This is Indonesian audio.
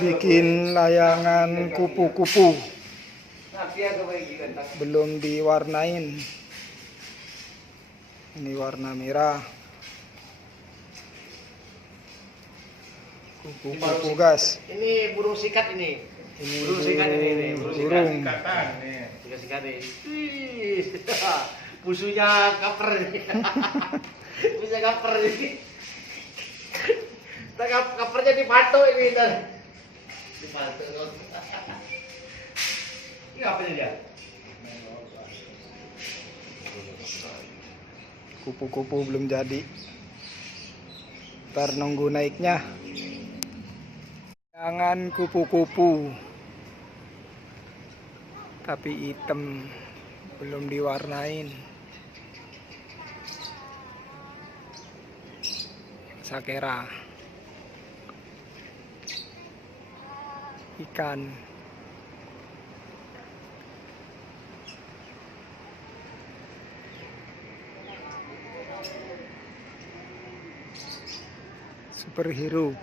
bikin layangan kupu-kupu, belum diwarnain. Ini warna merah, kupu-kupu gas. Ini burung sikat ini. Ini Burung sikat ini. burung. Sikat ini. Musuhnya kaper ini. Musuhnya kaper ini. Kapernya dipatok ini dan dipatok. Ini apa dia? Kupu-kupu belum jadi. Ntar nunggu naiknya. Jangan kupu-kupu, tapi hitam, belum diwarnain. Sakera, ikan. Superhero.